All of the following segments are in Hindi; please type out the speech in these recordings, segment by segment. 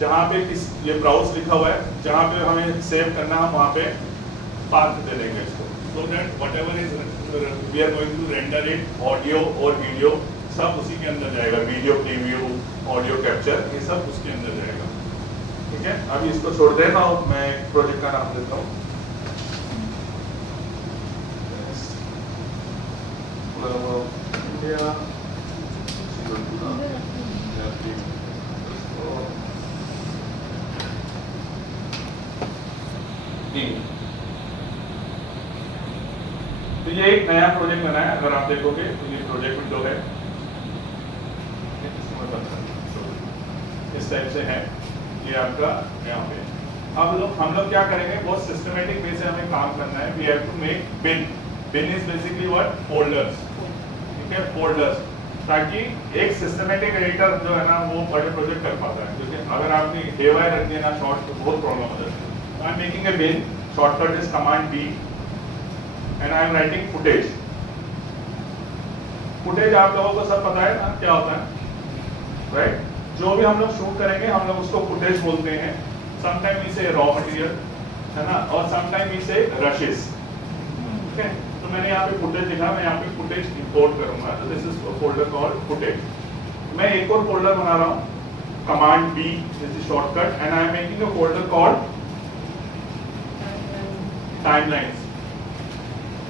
जहाँ पे ये ब्राउज लिखा हुआ है, जहाँ पे हमें सेव करना है वहाँ पे पाथ दे देंगे इसको, so that whatever is we are going to render it, audio और वीडियो सब उसी के अंदर जाएगा, वीडियो प्रीव्यू, ऑडियो कैप्चर, ये सब उसके अंदर जाएगा। ठीक है, अभी इसको छोड़ देना और मैं प्रोजेक्ट का नाम देता हूँ। इंडिया तो ये एक नया प्रोजेक्ट बना है, अगर आप देखोगे तो ये प्रोजेक्ट विंडो है, इस टाइप से है ये आपका यहाँ पे। अब हम लोग क्या करेंगे, बहुत सिस्टमेटिक वे से हमें काम करना है। We have to make bin, bin is basically what, folders. ठीक है, फोल्डर्स, ताकि एक सिस्टमेटिक एडिटर जो है ना वो बड़े प्रोजेक्ट कर पाता है, क्योंकि अगर आपने AY रख दिया ना शॉर्ट तो बहुत प्रॉब्लम हो जाती है। I am making a bin, shortcut is command B and I am writing footage. Footage आप लोगों को सब पता है ना क्या होता है, राइट? जो भी हम लोग शूट करेंगे हम लोग उसको फुटेज बोलते हैं। समटाइम वी से रॉ मटेरियल, है ना, और समटाइम वी से रशेस। ठीक है, तो मैंने यहाँ पे फुटेज लिखा, मैं यहाँ पे फुटेज इंपोर्ट करूंगा, तो this is folder called footage. मैं एक और फोल्डर बना रहा हूँ, command B this is shortcut, and I am making a folder called timelines.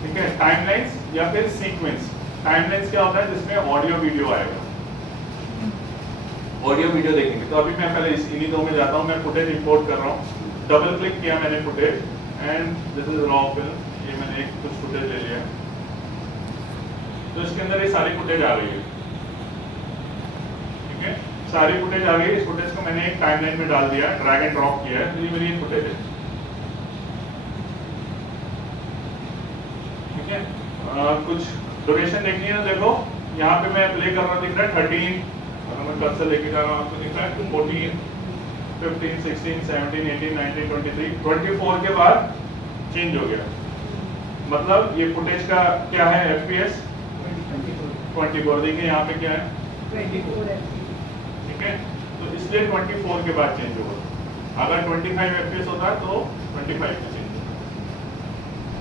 ठीक है, टाइमलाइंस या फिर सीक्वेंस। टाइमलाइंस क्या होता है, जिसमें ऑडियो वीडियो आएगा, ऑडियो वीडियो देखेंगे। तो अभी मैं पहले इन्हीं दो में जाता हूँ, मैं फुटेज इंपोर्ट कर रहा हूँ, डबल क्लिक किया मैंने footage, and this is raw film, ये मैंने एक कुछ फुटेज ले लिया, तो इसके अंदर ये सारी फुटेज आ गई है। ठीक है, सारी फुटेज आ गई, इस फुटेज को मैंने एक टाइमलाइन में डाल दिया, ड्रैग एंड ड्रॉप किया है, तो ये मेरी फुटेज है। ठीक है, कुछ ड्यूरेशन देखनी है, देखो यहाँ पे मैं प्ले कर रहा हूँ, दिख रहा है 13, अगर मैं कर्सर लेके जा रहा हूँ आपको दिख रहा है 14, 15, 16, 17, 18, 19, 23, 24 के बाद चेंज हो गया। मतलब ये फुटेज का क्या है, FPS 24, देखिए यहाँ पे क्या है 24 है। ठीक है, तो इसलिए 24 के बाद चेंज होगा। अगर 25 FPS होता है तो 25 में चेंज होगा।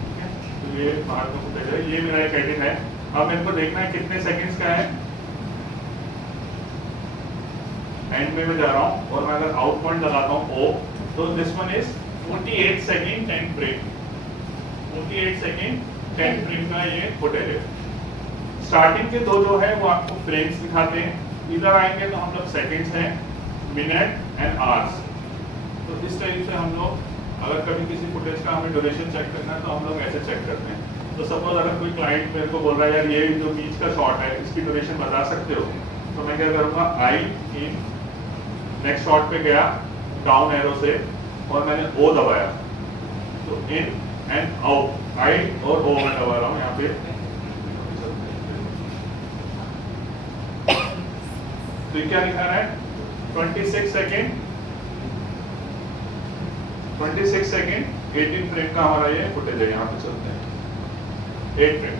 ठीक है, तो ये बाहर का फुटेज है, ये मेरा एक एडिट है। अब मेरे को देखना है कितने सेकंड्स का है, एंड में मैं जा रहा हूँ और मैं अगर आउट पॉइंट लगाता हूँ O, तो this one is 48 second 10 frame, 48 second 10 frame का ये फुटेज है। स्टार्टिंग के दो जो है वो आपको फ्रेम्स दिखाते हैं, इधर आएंगे तो हम लोग सेकंड्स हैं, मिनट एंड आवर्स। तो इस टाइप से हम लोग अगर कभी किसी फुटेज का हमें ड्यूरेशन चेक करना है तो हम लोग ऐसे चेक करते हैं। तो सपोज अगर कोई क्लाइंट मेरे को बोल रहा है यार ये जो बीच का शॉट है इसकी ड्यूरेशन बता सकते हो, तो मैं क्या करूँगा, आई इन नेक्स्ट शॉट पे गया डाउन एरो से और मैंने O दबाया, तो इन एंड आउट, आई और O मैं दबा रहा हूँ यहाँ पे। तो क्या दिखा रहा है 26 सेकेंड 18 फ्रेम का हमारा ये फुटेज है। यहाँ पे चलते हैं 8 फ्रेम।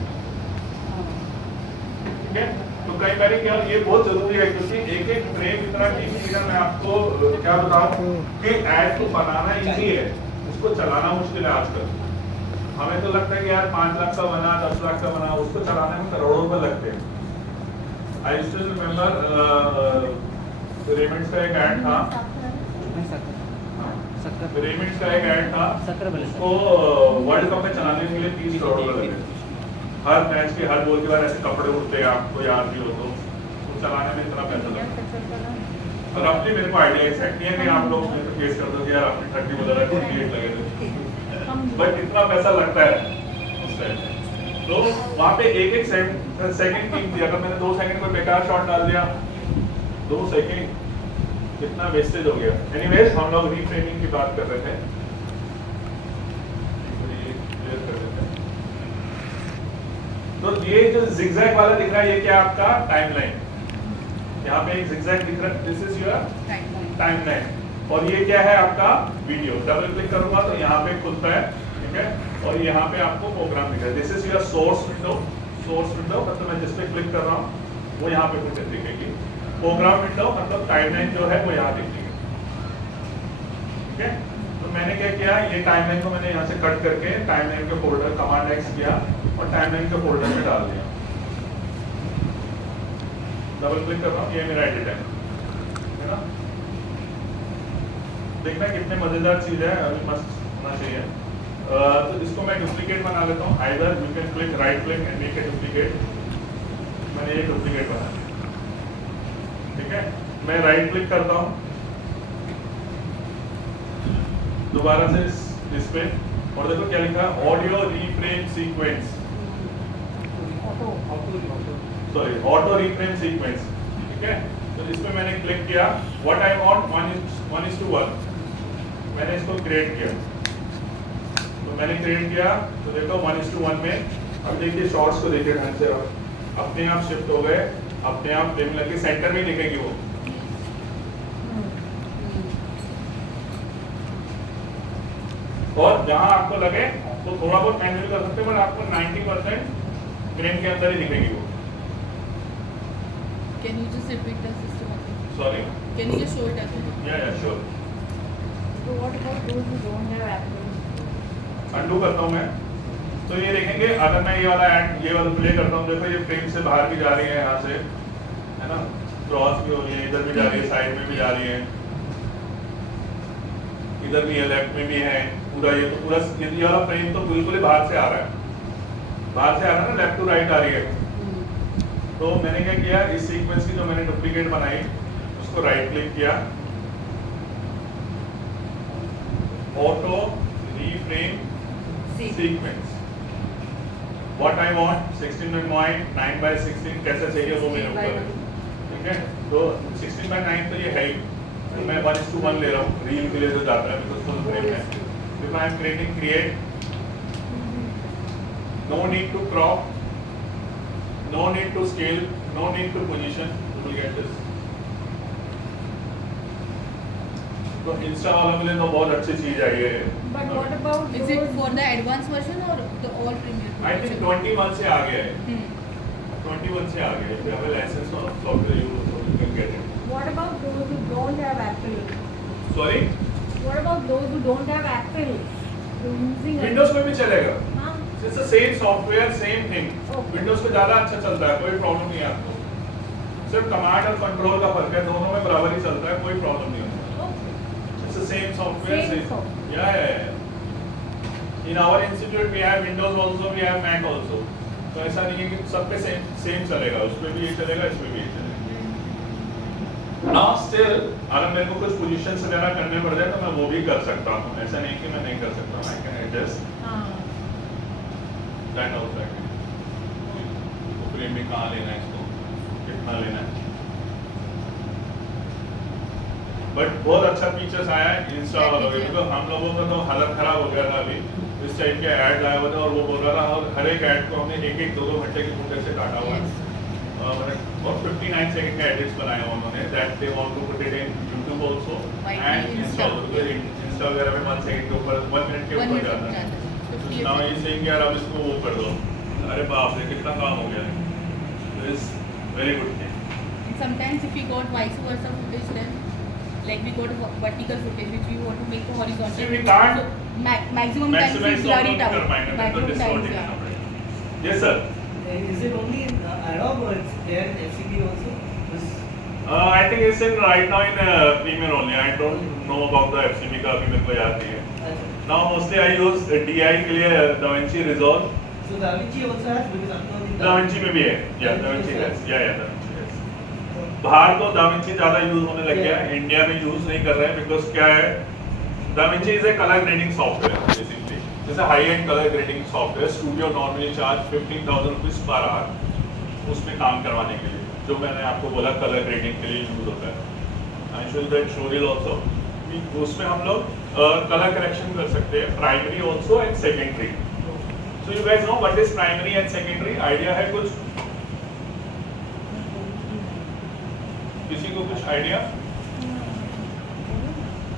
ठीक है, तो कई बार क्या ये बहुत जरूरी है, क्योंकि एक एक फ्रेम इतना कीमती है। मैं आपको क्या बताऊं कि ऐड तो बनाना इजी है, उसको चलाना मुश्किल है आजकल। हमें तो लगता है कि यार 5 लाख का बना, 10 लाख का बना, उसको चलाने में करोड़ों रुपए लगते हैं। आई स्टिल रिमेम्बर रेमंड्स का एक ऐड था, रेमंड्स का एक ऐड था, उसको वर्ल्ड कप में चलाने के लिए 30 करोड़ रुपए लगे। हर मैच के हर गोल के बाद ऐसे कपड़े उड़ते हैं, आपको याद भी हो तो चलाने में इतना पैसा लगा। और अपनी मेरे को आइडिया एक्सैक्ट नहीं है कि आप लोग केस कर दो कि यार आपने 30 बोला था 28 लगे थे, बट इतना पैसा लगता है उस टाइम। तो वहाँ पे एक एक सेकंड कीमती, अगर मैंने 2 सेकंड में बेकार शॉट डाल दिया, 2 सेकंड कितना वेस्टेज हो गया। एनीवेज हम लोग रीफ्रेमिंग की बात कर रहे थे, तो ये जो जिगजैग वाला दिख रहा है ये क्या आपका टाइमलाइन, यहाँ पे एक जिगजैग दिख रहा है, दिस इज योर टाइमलाइन। और ये क्या है आपका वीडियो। डबल क्लिक करूंगा तो यहाँ पे खुलता है, ठीक है, और यहाँ पे आपको प्रोग्राम दिख रहा है, this is your source window. Source window मतलब मैं जिस पे क्लिक कर रहा हूँ वो यहाँ पे कुछ दिखेगी। प्रोग्राम विंडो मतलब टाइमलाइन जो है वो यहाँ दिखेगी। ठीक है। तो मैंने क्या किया, ये टाइमलाइन को मैंने यहाँ से कट करके टाइमलाइन के फोल्डर कमांड एक्स किया और टाइमलाइन के फोल्डर में डाल दिया। डबल क्लिक कर रहा हूँ, ये मेरा एडिट है ना। देखना कितने मजेदार चीज है, अभी मस्त होना चाहिए। तो इसको मैं डुप्लीकेट बना लेता हूँ। Either you can click right click and make a duplicate. मैंने ये डुप्लीकेट बना लिया, ठीक है। मैं राइट क्लिक करता हूँ दोबारा से इस पे, और देखो क्या लिखा है, audio reframe sequence, sorry auto reframe sequence, ठीक है। तो इस पे मैंने क्लिक किया, व्हाट आई वांट 1:1, मैंने इसको क्रिएट किया। तो मैंने क्रिएट किया तो देखो 1:1 में, अब देखिए शॉर्ट्स को देखिए ढंग से, अपने आप शिफ्ट हो गए, अपने आप फ्रेम लगे, सेंटर में दिखेगी वो। और जहां आपको लगे तो थोड़ा बहुत हैंडल कर सकते हैं, बट आपको 90% फ्रेम के अंदर ही दिखेगी वो। Can you just repeat the system again? Sorry, Can you just show it again? या sure. So what about those who don't have Apple? Undo करता हूं मैं, तो ये देखेंगे अगर मैं ये वाला ऐड, ये वाला प्ले करता हूं, देखो ये फ्रेम से बाहर भी जा रही है, यहाँ से, है ना, क्रॉस भी हो रही है, इधर भी जा रही है, साइड में भी जा रही है, इधर भी है, लेफ्ट में भी है, पूरा ये तो पूरा ये वाला फ्रेम तो बिल्कुल ही बाहर से आ रहा है, बाहर से आ रहा है ना, लेफ्ट टू राइट आ रही है। तो मैंने क्या किया, इस सीक्वेंस की जो मैंने डुप्लीकेट बनाई उसको राइट क्लिक किया, auto reframe sequence, what I want 16:9/16 कैसे चाहिए वो मेरे ऊपर है, ठीक है। तो 16:9 तो ये है ही, तो मैं 1:1 ले रहा हूँ, रील के लिए जो जाता है बिकॉज़ फुल फ्रेम है। If I am create, no need to crop, no need to scale, no need to position, you will get this. तो इंस्टा वालों के लिए तो बहुत अच्छी चीज है ये। But what about Is it those for the advanced version or the all premium? I think 21 से आ गया है, 21 से आ gaya hai. If you have a license of software, you can get it. what about those who don't have Apple? Sorry? What about those who don't have Apple? They're using Windows पे भी चलेगा। हाँ? It's the same software, same thing. Okay. Windows पे ज़्यादा अच्छा चलता है, कोई प्रॉब्लम नहीं है आपको। सिर्फ कमांड और कंट्रोल का फर्क है, दोनों में बराबर ही चलता है, कोई प्रॉब्लम नहीं होता। Okay. It's the same software. Same software. Yeah. In our institute we have Windows also, we have Mac also. तो ऐसा नहीं है कि सब पे सेम चलेगा, उस पे भी ये चलेगा, इस पे भी ये चलेगा। Now still, अगर मेरे को कुछ पोजीशंस वगैरह करने पड़ जाए तो मैं वो भी कर सकता हूँ, ऐसा नहीं कि मैं नहीं कर सकता हूँ। I can adjust that also. तो फ्रेम में कहाँ लेना है इसको, कितना लेना है। बट बहुत अच्छा फीचर्स आया है इंस्टा वालों के, क्योंकि हम लोगों का तो हालत खराब हो गया था अभी, इस टाइप के ऐड लाए हुए थे और वो बोल रहा था, और हर एक ऐड को हमने एक 2-2 घंटे की मुद्दे से काटा हुआ है। और 59 सेकंड के एडिट्स बनाए हैं उन्होंने, that they want to put it in YouTube also and Insta, because Insta वगैरह में 1 सेकंड के ऊपर 1 मिनट के ऊपर जाता है। तो नाउ ये सेइंग यार अब इसको वो कर दो, अरे बाप रे कितना काम हो गया है। Is very good thing. Sometimes if we got vice versa footage, then like we got vertical footage which we want to make a horizontal. See, we can't so, maximum times we blur it out. Maximum times, yeah. Yes sir. Is it only in Adobe or it's there in FCP also? I think it's in right now in Premiere only. I don't know about the FCP का, अभी मेरे को याद नहीं है। Now mostly I use DI के लिए DaVinci Resolve. So DaVinci also has, because I'm not in DaVinci में भी है, yeah DaVinci has, yeah DaVinci has। बाहर तो DaVinci ज़्यादा यूज होने लग गया है, इंडिया में यूज नहीं कर रहे हैं, बिकॉज क्या है, DaVinci is a color grading software basically. जैसे high and colour grading software, studio normally charge 15,000 rupees per hour उसमें काम करवाने के लिए, जो मैंने आपको बोला कलर ग्रेडिंग के लिए यूज होता है। I should that show reel also, उसमें हम लोग कलर करेक्शन कर सकते हैं, primary also and secondary. So you guys know what is primary and secondary, idea है कुछ, किसी को कुछ आइडिया?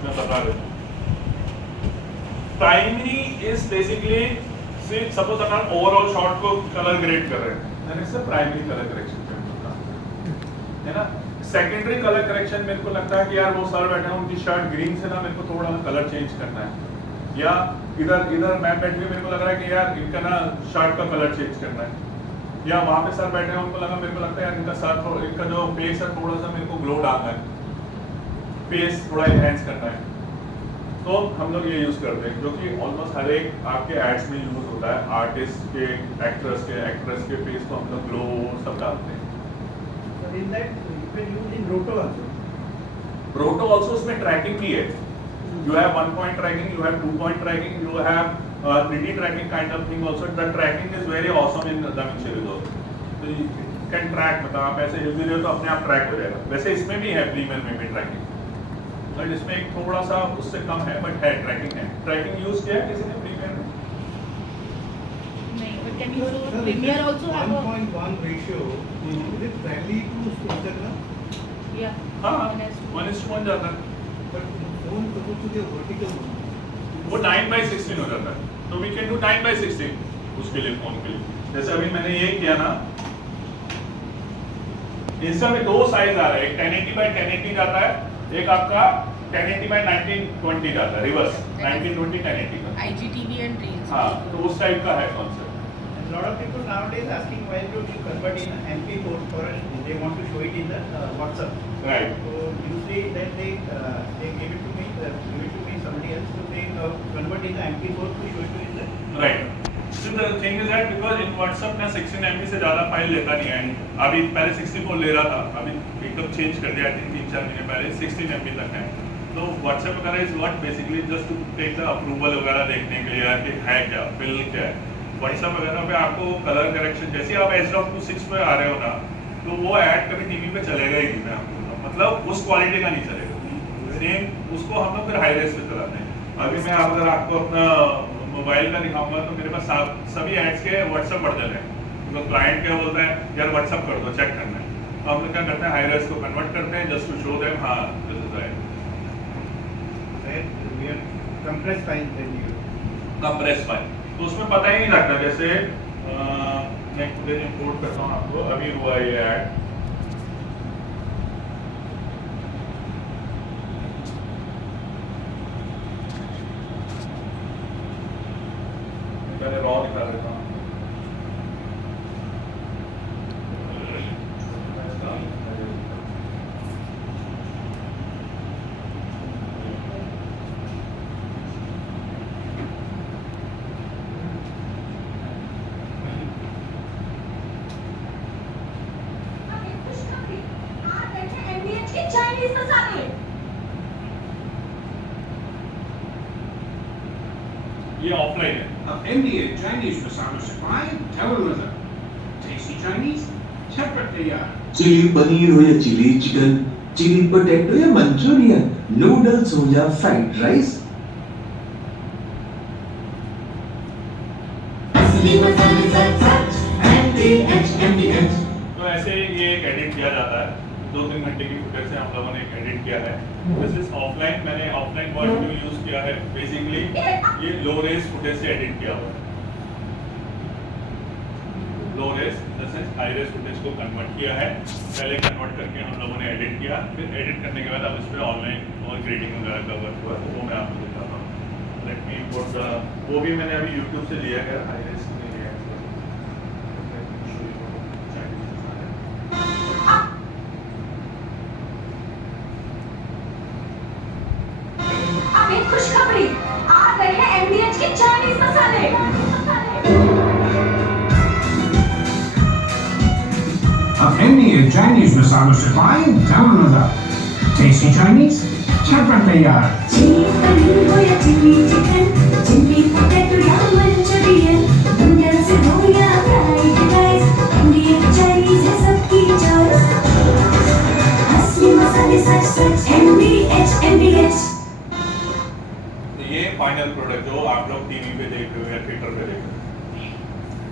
मैं बता देता हूँ। प्राइमरी इज बेसिकली, सपोज अगर ओवरऑल शॉट को कलर ग्रेड कर रहे हैं, then it's a primary color correction है ना। सेकेंडरी कलर करेक्शन मेरे को लगता है कि यार वो सर बैठे हैं उनकी शर्ट ग्रीन से ना मेरे को थोड़ा कलर चेंज करना है, या इधर मैं बैठ के मेरे को लग रहा है कि यार इनका ना शर्ट का कलर चेंज करना है, या वहाँ पे सर बैठे हैं उनको लगा मेरे को लगता है यार इनका सर इनका जो फेस है थोड़ा सा मेरे को ग्लो डालना है, फेस थोड़ा इनहेंस करना है, तो हम लोग ये यूज करते हैं, जो कि ऑलमोस्ट हर एक आपके एड्स में यूज होता है, आर्टिस्ट के, एक्ट्रेस के फेस को हम लोग ग्लो सब डालते हैं। But in that you can use in roto also. Roto also उसमें ट्रैकिंग भी है, you have 1 point tracking, you have 2 point tracking, you have 3D tracking kind of thing also. The tracking is very awesome in DaVinci Resolve. So you can track, मतलब आप ऐसे हिल भी रहे हो तो अपने आप ट्रैक हो जाएगा। वैसे इसमें भी है प्रीमियर में भी ट्रैकिंग, बट इसमें एक थोड़ा सा उससे कम है, बट है ट्रैकिंग है। ट्रैकिंग यूज किया है किसी ने प्रीमियर में? नहीं, but can you show Premiere also have a 1.1 ratio. Is it friendly to Instagram? yeah हाँ, honest 1:1 जाता है। But phone supposed to be a vertical one. वो 9:16 हो जाता है, तो वी कैन डू 9:16 उसके लिए, फोन के लिए। जैसे अभी मैंने ये किया ना, इंस्टा में 2 साइज आ रहा है, एक 1080x1080 जाता है, एक आपका 1080x1920 जाता है, रिवर्स 1920 1080 का। IGTV and Reels हाँ, तो उस टाइप का है concept. And lot of people nowadays asking why don't you convert in MP4 for they want to show it in the WhatsApp. Right, So usually then they give it to me somebody else so they convert in the MP4 to show it in the right. So the thing is that because in WhatsApp ना 16 MB से ज़्यादा फाइल लेता नहीं है, अभी पहले 64 ले रहा था, अभी एकदम चेंज कर दिया, 3-4 महीने पहले 16 MB तक है। तो WhatsApp वगैरह is what basically just to take the approval वगैरह देखने के लिए कि है क्या, फिल क्या है। WhatsApp वगैरह पे आपको कलर करेक्शन, जैसे आप H.26 पे आ रहे हो ना, तो वो ऐड कभी टीवी पे चलेगा ही नहीं, मैं आपको बताऊं, मतलब उस क्वालिटी का नहीं चलेगा। सेम उसको हम लोग फिर हाई रेस पे चलाते हैं। अभी मैं अगर आपको अपना मोबाइल का दिखाऊंगा तो मेरे पास सभी एड्स के WhatsApp वर्जन है, तो क्लाइंट क्या बोलता है यार WhatsApp कर दो, चेक करना है, तो हम लोग क्या करते हैं, हाई रेस को कन्वर्ट करते हैं जस्ट टू शो देम हाँ this is right. we are compressed files then you compress file, तो उसमें पता ही नहीं लगता। जैसे मैं खुद इंपोर्ट करता हूँ आपको, अभी हुआ ये ऐड, पहले रॉ दिखा देता हूँ। Chinese masala. ये ऑफलाइन है। India Chinese masala supply, terrorism. Tasty Chinese, separate तैयार. चिली पनीर हो या चिली चिकन, चिली पोटैटो या मंचूरियन, नूडल्स हो या फ्राइड राइस, तो ऐसे ये एक एडिट किया जाता है, 2-3 घंटे की फुटेज से हम लोगों ने एक एडिट किया है। दिस इज ऑफलाइन, मैंने offline point of view use किया है, बेसिकली ये लो रेस फुटेज से एडिट किया हुआ है। लो रेस जैसे हाई रेस फुटेज को कन्वर्ट किया है, पहले कन्वर्ट करके हम लोगों ने एडिट किया, फिर एडिट करने के बाद अब इस पर ऑनलाइन और ग्रेडिंग वगैरह का वर्क हुआ, वो मैं आपको दिखाता हूँ। लेट मी इंपोर्ट, वो भी मैंने अभी यूट्यूब से लिया है, हाई रेस नहीं लिया है। अब एक खुशखबरी आ गए हैं MDH के चाइनीज मसाले। India Chinese masala supply, terrorism. Tasty Chinese, separate तैयार. चिली पनीर हो या चिली चिकन, चिली पोटैटो या मंचूरियन, नूडल्स हो या फ्राइड राइस, इंडियन चाइनीज है सबकी चॉइस। असली मसाले सच MDH। तो ये फाइनल प्रोडक्ट जो आप लोग टीवी पे देख रहे हो या थिएटर पे देख रहे हो,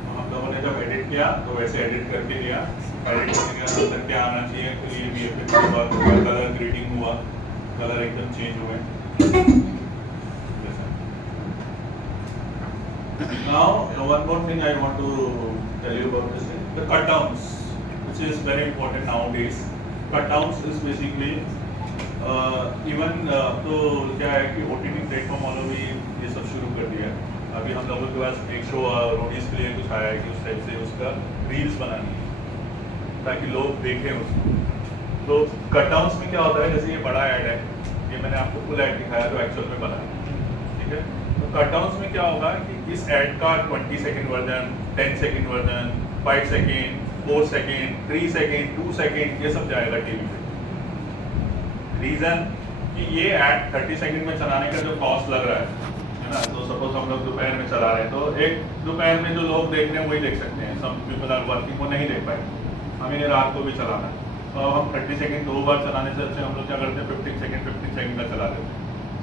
तो हम लोगों ने जब एडिट किया तो वैसे एडिट करके लिया, एडिट करने के बाद तक क्या आना चाहिए, तो ये भी कलर ग्रेडिंग हुआ, कलर एकदम चेंज हुए। Now one more thing I want to tell you about this thing, the cut downs, which is very important nowadays. Cutouts is basically even तो क्या है कि OTT प्लेटफॉर्म वालों भी ये सब शुरू कर दिया है। अभी हम लोगों के पास एक शो रोडीज के लिए कुछ आया है कि उस टाइप से उसका रील्स बनानी है ताकि लोग देखें उसको। तो कटआउट्स में क्या होता है, जैसे ये बड़ा ऐड है, ये मैंने आपको फुल ऐड दिखाया जो एक्चुअल में बना है, ठीक है। तो कटआउट्स में क्या होगा कि इस ऐड का 20 second version, 10 second version, 5 second, 4 second, 3 second, 2 second, ये सब जाएगा टीवी पे। रीजन कि ये ऐड 30 सेकंड में चलाने का जो कॉस्ट लग रहा है ना, तो सपोज हम लोग दोपहर में चला रहे हैं तो एक दोपहर में जो लोग देख रहे हैं वही देख सकते हैं, सम पीपल आर वर्किंग वो नहीं देख पाए, हमें रात को भी चलाना है। तो अब हम 30 सेकंड 2 बार चलाने से अच्छे हम लोग क्या करते हैं 15 सेकंड का चला देते हैं।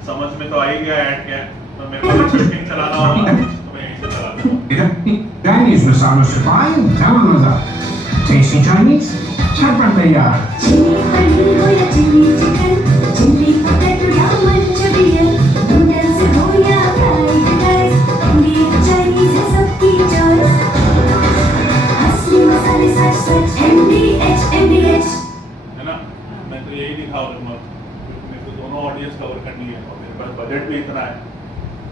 समझ में तो आ ही गया ऐड क्या है, तो मेरे को 15 चलाना होगा तो मैं यहीं से चला दूँगा। Chinese masala supply, tell them that. Tasty Chinese, झटपट तैयार। चिल्ली पनीर हो या चिल्ली चिकन, चिल्ली पोटैटो या मंचूरियन, नूडल्स हो या फ्राइड राइस, इंडियन चाइनीज है सबकी चॉइस। असली मसाले सच MDH है ना, मैं तो यही दिखाऊँ क्योंकि मेरे को दोनों ऑडियंस कवर करनी है और मेरे पास बजट भी इतना है,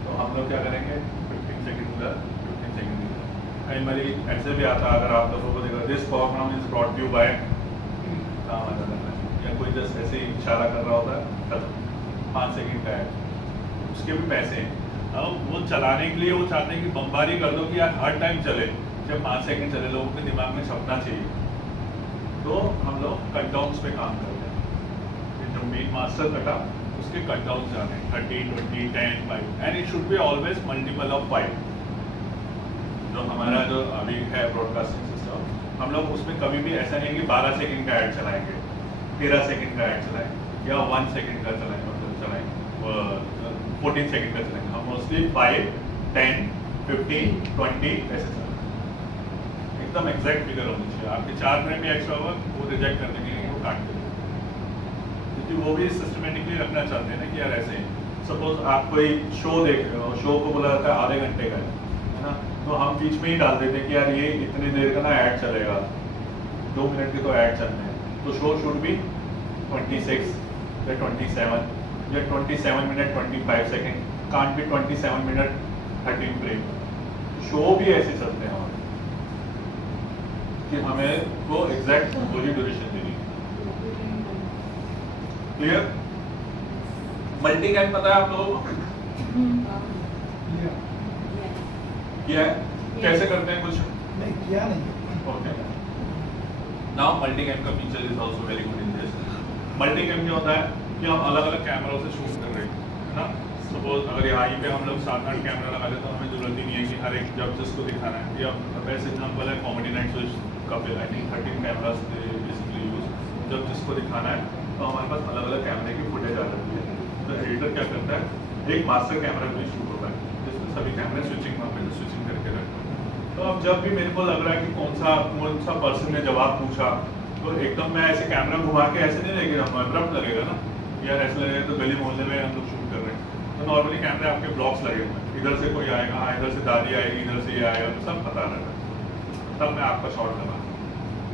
तो हम लोग क्या करेंगे 15 सेकंड कई बारी ऐसे भी आता है, अगर आप लोगों को देखो this program is brought you by काम आता है, या कोई जस्ट ऐसे ही इशारा कर रहा होता है खत्म, 5 सेकंड का है, उसके भी पैसे हैं। अब वो चलाने के लिए वो चाहते हैं कि बमबारी कर दो कि यार हर टाइम चले, जब 5 सेकंड चले, लोगों के दिमाग में छपना चाहिए। तो हम लोग कटडाउन्स पे काम करते हैं, जो मेन मास्टर कटा उसके कटडाउन जाने 30, 20, 10, 5 and it should be always multiple of 5। जो हमारा जो अभी है ब्रॉडकास्टिंग सिस्टम, हम लोग उसमें कभी भी ऐसा नहीं है कि 12 सेकंड का ऐड चलाएंगे, 13 सेकंड का ऐड चलाएंगे या 1 सेकंड का चलाएंगे, मतलब चलाएंगे 14 सेकंड का चलाएंगे। हम मोस्टली 5, 10, 15, 20 ऐसे चलाएंगे, एकदम एग्जैक्ट फिगर होनी चाहिए। आपके 4 मिनट भी एक्स्ट्रा होगा वो रिजेक्ट कर देंगे, वो काट देंगे, क्योंकि वो भी सिस्टमेटिकली रखना चाहते हैं ना कि यार ऐसे सपोज आप कोई शो देख रहे हो, शो को बोला जाता है आधे घंटे का है ना, तो हम बीच में ही डाल देते हैं कि यार ये इतनी देर का ना ऐड चलेगा, 2 मिनट के तो ऐड चलने हैं, तो शो शुड बी 26 या 27 या 27 minute 25 second, can't be 27 minute 13 frame. Show भी ऐसे चलते हैं हमारे कि हमें वो एग्जैक्ट वही ड्यूरेशन देनी है। क्लियर? मल्टी कैम पता है आप लोगों को? किया है? कैसे करते हैं कुछ? नहीं किया नहीं। ओके। नाउ मल्टी कैम का feature is also very good in this. Multi cam क्या होता है कि हम अलग अलग कैमरों से शूट कर रहे हैं, है ना। सपोज अगर यहाँ पे हम लोग 7-8 कैमरा लगा लेते तो हमें जरूरत ही नहीं है कि हर एक जब जिसको दिखाना है, या बेस्ट एग्जाम्पल है कॉमेडी नाइट स्विच का I think 13 cameras basically use, जब जिसको दिखाना है तो हमारे पास अलग अलग कैमरे की फुटेज आ जाती है। तो एडिटर क्या करता है, एक मास्टर कैमरा भी शूट होता है जिसमें सभी कैमरे स्विचिंग करके रखते हैं। तो अब जब भी मेरे को लग रहा है कि कौन सा पर्सन ने जवाब पूछा, तो एकदम मैं ऐसे कैमरा घुमा के ऐसे नहीं लेके जाऊँगा, अब्रप्ट लगेगा ना यार, ऐसे लगेगा तो गली मोहल्ले में हम लोग शूट कर रहे हैं। तो नॉर्मली कैमरे आपके ब्लॉक्स लगे हुए हैं, इधर से कोई आएगा, हाँ इधर से दादी आएगी, इधर से ये आएगा, तो सब पता रहेगा, तब मैं आपका शॉट लगा।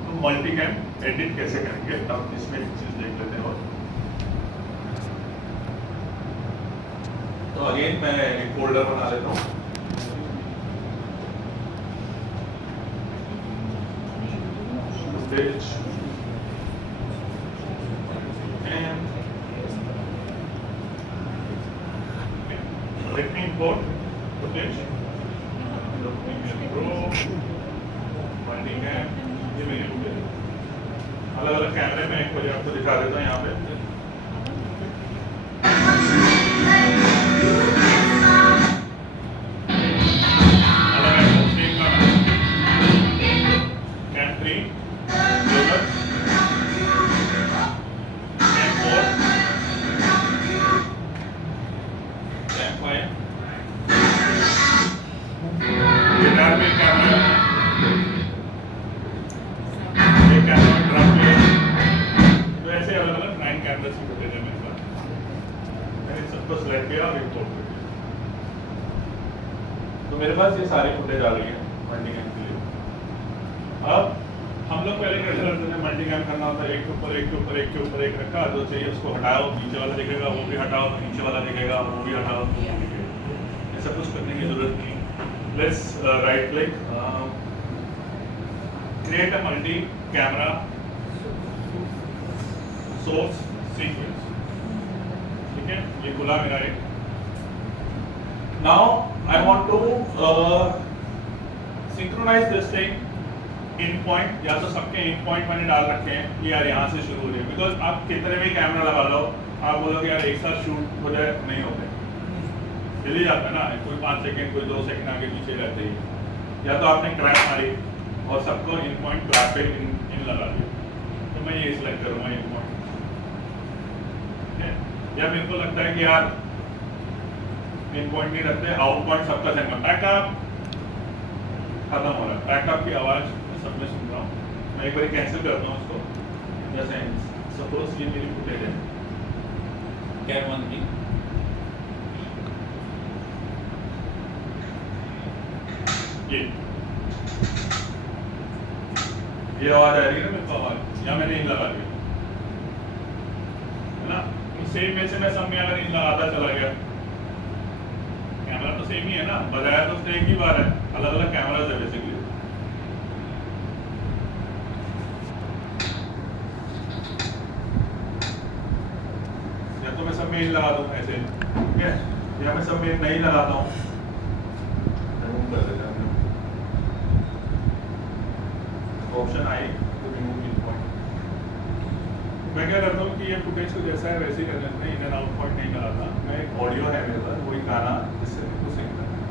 तो मल्टी कैम एडिट कैसे करेंगे, तब इसमें एक चीज़ देख लेते हैं। और तो अगेन मैं एक फोल्डर बना लेता हूँ, footage and let me import footage, Premiere Pro, Multicam, ये मेरी footage। अलग अलग कैमरे में एक बार आपको दिखा देता हूँ यहाँ पे। तो मेरे पास ये सारी फुटेज आ गई है मल्टीकैम के लिए। अब हम लोग पहले कैसे करते थे, मल्टी कैम करना होता है, एक के ऊपर एक के ऊपर एक के ऊपर एक रखा, जो चाहिए उसको हटाओ, नीचे वाला दिखेगा वो भी हटाओ, नीचे वाला दिखेगा वो भी हटाओ, ऐसा कुछ करने की जरूरत नहीं। Let's right click, create a multi camera source sequence, ठीक है, ये खुला मेरा एक। Now I want to synchronise this thing in point, या तो सबके इन पॉइंट मैंने डाल रखे हैं कि यार यहाँ से शुरू हो रही है, बिकॉज आप कितने भी कैमरा लगा लो, आप बोलोगे यार एक साथ शूट हो जाए, नहीं होते, जल्दी जाता है ना, कोई 5 सेकंड कोई 2 सेकंड आगे पीछे रहते ही, या तो आपने क्रैप मारी और सबको इन पॉइंट क्रैप पे इन लगा दिया, तो मैं ये सिलेक्ट करूँगा इन पॉइंट, या मेरे को लगता है कि यार इन पॉइंट नहीं रखते, आउट पॉइंट सबका सेंड में बैकअप खत्म हो रहा है, बैकअप की आवाज़ सब में सुन रहा हूँ, मैं एक बार कैंसिल करता हूँ उसको, जैसे सपोज ये मेरी फुटेज है कैम 1 की, ये आवाज आ रही है ना मेरे को आवाज, या मैंने इन लगा दिया है ना, सेम में से मैं सब में अगर इन लगाता चला गया, कैमरा तो सेम ही है ना, बजाया तो उसने एक ही बार है, अलग अलग कैमरा है बेसिकली। या तो मैं सब में इन लगा दूं ऐसे, ठीक है, या मैं सब में नहीं लगाता हूँ, रिमूव कर देता हूँ, ऑप्शन आई तो रिमूव इन पॉइंट। मैं क्या करता हूँ कि ये फुटेज को जैसा है वैसे ही कर लेते हैं, इन एंड आउट पॉइंट नहीं लगाता, मैं एक ऑडियो है मेरे पास, वही गाना जिससे मेरे को सिंग करना है,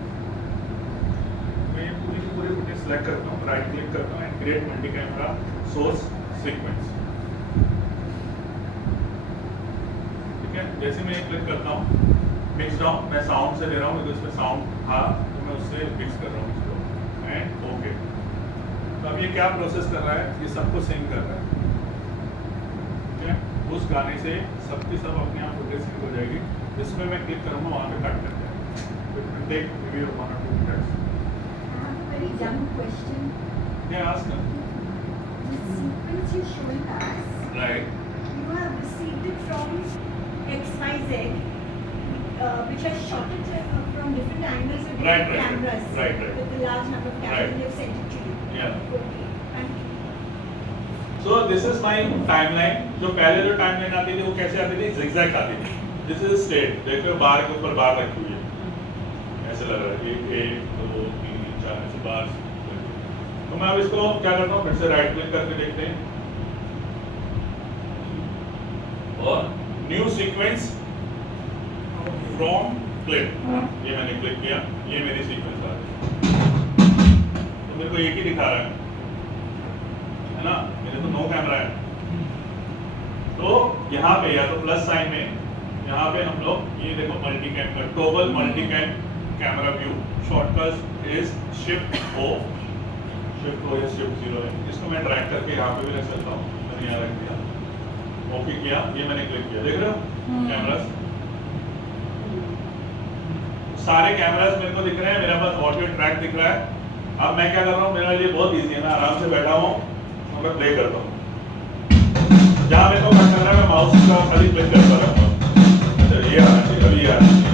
मैं ये पूरी की पूरी फुटेज सेलेक्ट करता हूँ, राइट क्लिक करता हूँ and create multi camera source sequence, ठीक है, जैसे मैं क्लिक करता हूँ मिक्स डाउन, मैं साउंड से ले रहा हूँ क्योंकि उसमें साउंड था तो मैं उससे मिक्स कर रहा हूँ इसको, एंड ओके। तो अब ये क्या प्रोसेस कर रहा है, ये सबको सिंग कर रहा है, ठीक है, उस गाने से सबकी सब अपने आप फुटेज सिंक हो जाएगी, जिसमें मैं क्लिक करूँगा वहाँ पे कट करते हैं, take maybe 1 or 2 minutes. I have a very dumb question. Yeah, ask them. The sequence you're showing us, Right. you have received it from XYZ, which has shot it from different angles with Right, different right, cameras. right, right. With a large number of cameras, Right. and they've sent it to you. Yeah. Okay. Thank you. So this is my timeline. जो पहले जो timeline आती थी वो कैसे आती थी, zigzag आती थी। This is straight. देखो बार के ऊपर बार रखी हुई है, ऐसे लग रहा है, 1 2 3 4 ऐसे बार। तो मैं अब इसको क्या करता हूँ, फिर से राइट क्लिक करके देखते हैं, और न्यू सीक्वेंस फ्रॉम क्लिप, ये मैंने क्लिक किया, ये मेरी सीक्वेंस आ गई, तो मेरे को एक ही दिखा रहा है ना, मेरे तो 9 कैमरा है, तो यहाँ पे या तो प्लस साइन में, यहाँ पे हम लोग ये देखो मल्टी कैम का toggle multi cam camera view, shortcut is shift O या शिफ्ट 0 है, इसको मैं ड्रैग करके यहाँ पे भी रख सकता हूँ, मैंने यहाँ रख दिया, ओके किया, ये मैंने क्लिक किया, देख रहे हो कैमरास, सारे कैमरास मेरे को दिख रहे हैं, मेरे पास ऑडियो ट्रैक दिख रहा है। अब मैं क्या कर रहा हूँ, मेरे लिए बहुत इजी है, मैं आराम से बैठा हूँ, तो मैं प्ले करता हूँ, जहाँ मेरे को मन कर रहा है मैं माउस का खाली क्लिक करता रहूँगा, अच्छा ये आना चाहिए, अभी ये आना चाहिए,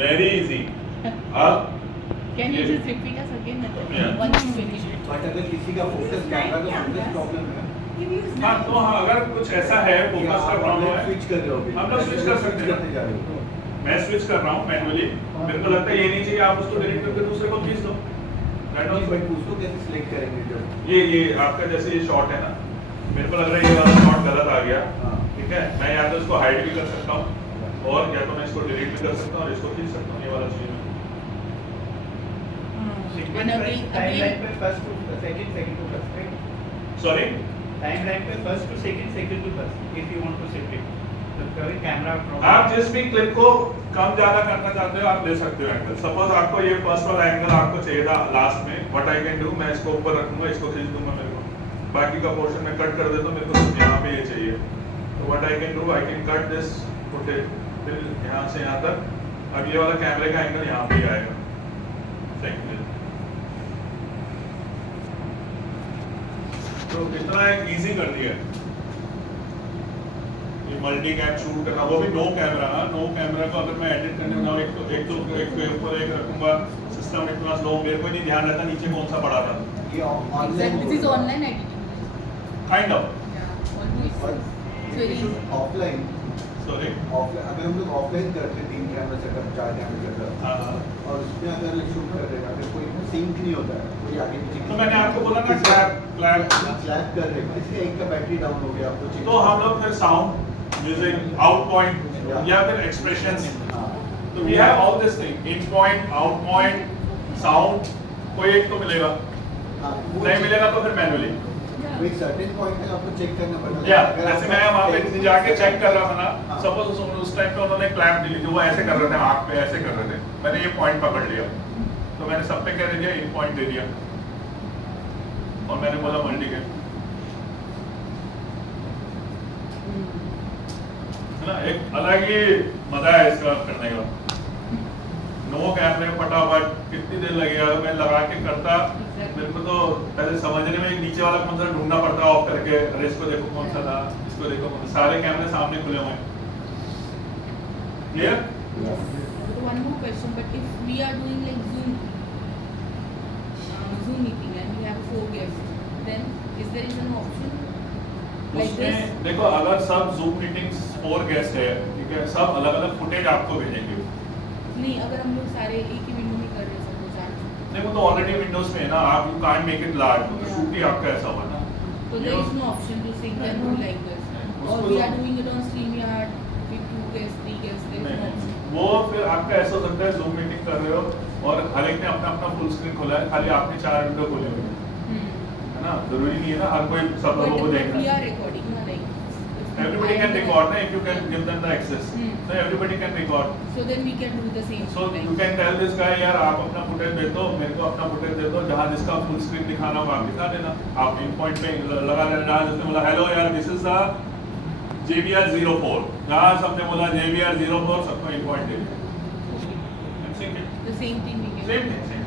वेरी इजी। अब Can you just repeat us again? Yeah. Once you finish it. But अगर किसी का फोकस कैमरा का फोकस प्रॉब्लम है, You use हाँ तो हाँ, अगर कुछ ऐसा है फोकस का प्रॉब्लम है, स्विच कर रहे हो अभी, हम लोग switch कर सकते हैं। करते जा रहे हो, मैं स्विच कर रहा हूँ मैनुअली, मेरे को लगता है ये नहीं चाहिए, आप उसको डिलीट करके दूसरे को खींच दो। That was- बट उसको कैसे सिलेक्ट करेंगे जब ये आपका जैसे ये शॉट है ना, मेरे को लग रहा है ये वाला शॉट गलत आ गया, हाँ। ठीक है, मैं या तो इसको हाइड भी कर सकता हूँ और या तो मैं इसको डिलीट भी कर सकता हूँ और इसको खींच सकता हूँ, ये वाला चाहिए। And again, टाइमलाइन पे first to second to first, right? Sorry, timeline पे first to second to first, if you want to separate. कभी कैमरा आप जिस भी क्लिप को कम ज्यादा करना चाहते हो आप ले सकते हो एंगल। सपोज आपको ये फर्स्ट वाला एंगल आपको चाहिए था लास्ट में, व्हाट आई कैन डू, मैं इसको ऊपर रखूंगा, इसको खींच दूंगा मेरे को, बाकी का पोर्शन मैं कट कर देता हूँ, मेरे को सिर्फ यहाँ पे ये चाहिए। तो what I can do, I can cut this footage, फिर यहाँ से यहाँ तक, अब ये वाला कैमरे का एंगल यहाँ पे ही आएगा। तो इतना एक इजी कर दिया है ये मल्टी कैम शूट करना, वो भी नो कैमरा। नो कैमरा को अगर मैं एडिट करने जाऊँ एक के ऊपर एक रखूंगा, सिस्टम इतना स्लो, मेरे को नहीं ध्यान रहता नीचे कौन सा पड़ा था। ये Exactly. This is online editing. Kind of Yeah, almost. It's very easy. Offline sorry. अगर हम लोग ऑफलाइन करते 3 कैमरा सेटअप 4 कैमरा सेटअप हाँ हाँ। और उसमें अगर शूट कर रहे हैं अगर कोई सिंक नहीं होता है कोई आगे पीछे तो मैंने आपको बोला ना क्लैप क्लैप कर रहे हैं इसलिए एक का बैटरी डाउन हो गया आपको चाहिए तो हम लोग फिर साउंड, म्यूजिक, आउट पॉइंट या फिर एक्सप्रेशंस, हाँ तो we have all this thing, in point, out point, sound, कोई एक तो मिलेगा, हाँ वो नहीं मिलेगा तो फिर मैनुअली। वो एक सर्टेन पॉइंट है आपको चेक करना पड़ता या अगर जैसे आपका मैं वहाँ पे technique- जाके चेक कर रहा था ना, हाँ। सपोज उस टाइम पे उन्होंने क्लैप दी थी, वो ऐसे कर रहे थे, आँख पे ऐसे कर रहे थे, मैंने ये पॉइंट पकड़ लिया, तो मैंने सब पे क्या दे दिया, इन पॉइंट दे दिया, और मैंने बोला मल्टी कैम, है ना, एक अलग ही मजा है इसका करने का। नो कैमरे फटाफट कितनी देर लगेगा, अगर मैं लगा के करता, मेरे को तो पहले समझने में नीचे वाला कौन सा ढूंढना पड़ता ऑफ करके, अरे इसको देखो कौन सा था, इसको देखो कौन सा, सारे कैमरे सामने खुले हुए हैं। Clear? So one more question, but if we are doing like Zoom meeting and we have 4 guests, then is there an option like this? उसमें देखो अगर सब जूम मीटिंग्स 4 गेस्ट है, ठीक है, सब अलग अलग फुटेज आपको भेजेंगे। नहीं, अगर हम लोग सारे एक ही विंडो में कर रहे हैं सब चार, नहीं वो तो ऑलरेडी विंडोज में है ना, आप you can't make it large, तो शूट ही आपका ऐसा हुआ ना। so there is no option to sync and do like this, or we are doing it on StreamYard with 2 guests, 3 guests, there is no नहीं, option. वो फिर आपका ऐसा हो सकता है जूम मीटिंग कर रहे हो और हर एक ने अपना अपना फुल स्क्रीन खोला है, खाली आपने 4 विंडो खोले हुए हैं, है ना, जरूरी नहीं है ना हर कोई सब लोगों को But we देखना। are recording, na, like Everybody can record ना, if you can give them the access, Hmm. so everybody can record. So then we can do the same. So thing. you can tell this guy यार आप अपना फुटेज दे दो, मेरे को अपना फुटेज दे दो, जहाँ जिसका फुल स्क्रीन दिखाना हो आप दिखा देना, आप इन पॉइंट पे लगा देना, जहाँ जिसने बोला हेलो यार दिस इज द JBR 04, जहाँ सबने बोला JBR 04 सबको इन पॉइंट दे दिया। The same thing we can. Same thing, same